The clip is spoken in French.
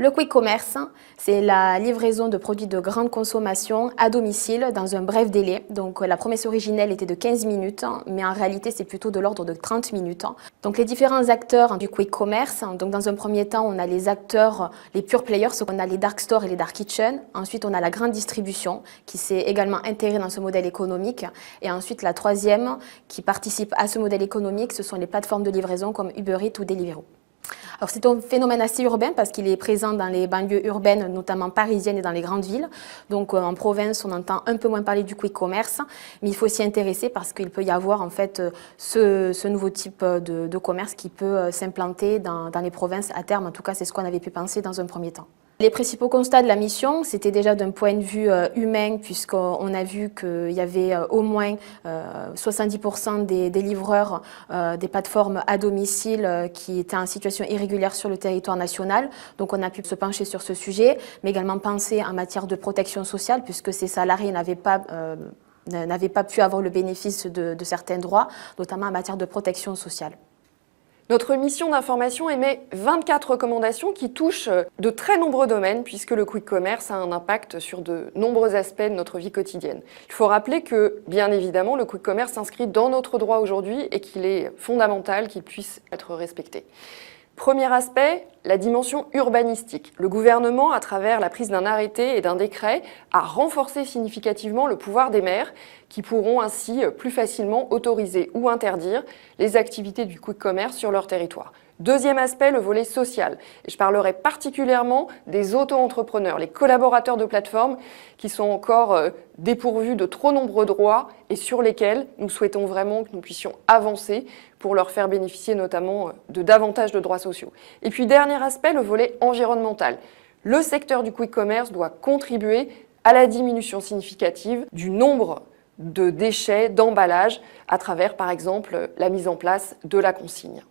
Le quick commerce, c'est la livraison de produits de grande consommation à domicile dans un bref délai. Donc la promesse originelle était de 15 minutes, mais en réalité c'est plutôt de l'ordre de 30 minutes. Donc les différents acteurs du quick commerce, donc dans un premier temps on a les acteurs, les pure players, on a les dark stores et les dark kitchen. Ensuite on a la grande distribution qui s'est également intégrée dans ce modèle économique. Et ensuite la troisième qui participe à ce modèle économique, ce sont les plateformes de livraison comme Uber Eats ou Deliveroo. Alors c'est un phénomène assez urbain parce qu'il est présent dans les banlieues urbaines, notamment parisiennes et dans les grandes villes. Donc en province, on entend un peu moins parler du quick commerce, mais il faut s'y intéresser parce qu'il peut y avoir en fait ce nouveau type de commerce qui peut s'implanter dans les provinces à terme. En tout cas, c'est ce qu'on avait pu penser dans un premier temps. Les principaux constats de la mission, c'était déjà d'un point de vue humain, puisqu'on a vu qu'il y avait au moins 70% des livreurs des plateformes à domicile qui étaient en situation irrégulière sur le territoire national. Donc on a pu se pencher sur ce sujet, mais également penser en matière de protection sociale, puisque ces salariés n'avaient pas pu avoir le bénéfice de certains droits, notamment en matière de protection sociale. Notre mission d'information émet 24 recommandations qui touchent de très nombreux domaines puisque le quick commerce a un impact sur de nombreux aspects de notre vie quotidienne. Il faut rappeler que, bien évidemment, le quick commerce s'inscrit dans notre droit aujourd'hui et qu'il est fondamental qu'il puisse être respecté. Premier aspect, la dimension urbanistique. Le gouvernement, à travers la prise d'un arrêté et d'un décret, a renforcé significativement le pouvoir des maires qui pourront ainsi plus facilement autoriser ou interdire les activités du quick commerce sur leur territoire. Deuxième aspect, le volet social. Et je parlerai particulièrement des auto-entrepreneurs, les collaborateurs de plateformes qui sont encore dépourvus de trop nombreux droits et sur lesquels nous souhaitons vraiment que nous puissions avancer pour leur faire bénéficier notamment de davantage de droits sociaux. Et puis dernier aspect, le volet environnemental. Le secteur du quick commerce doit contribuer à la diminution significative du nombre de déchets, d'emballages, à travers par exemple la mise en place de la consigne.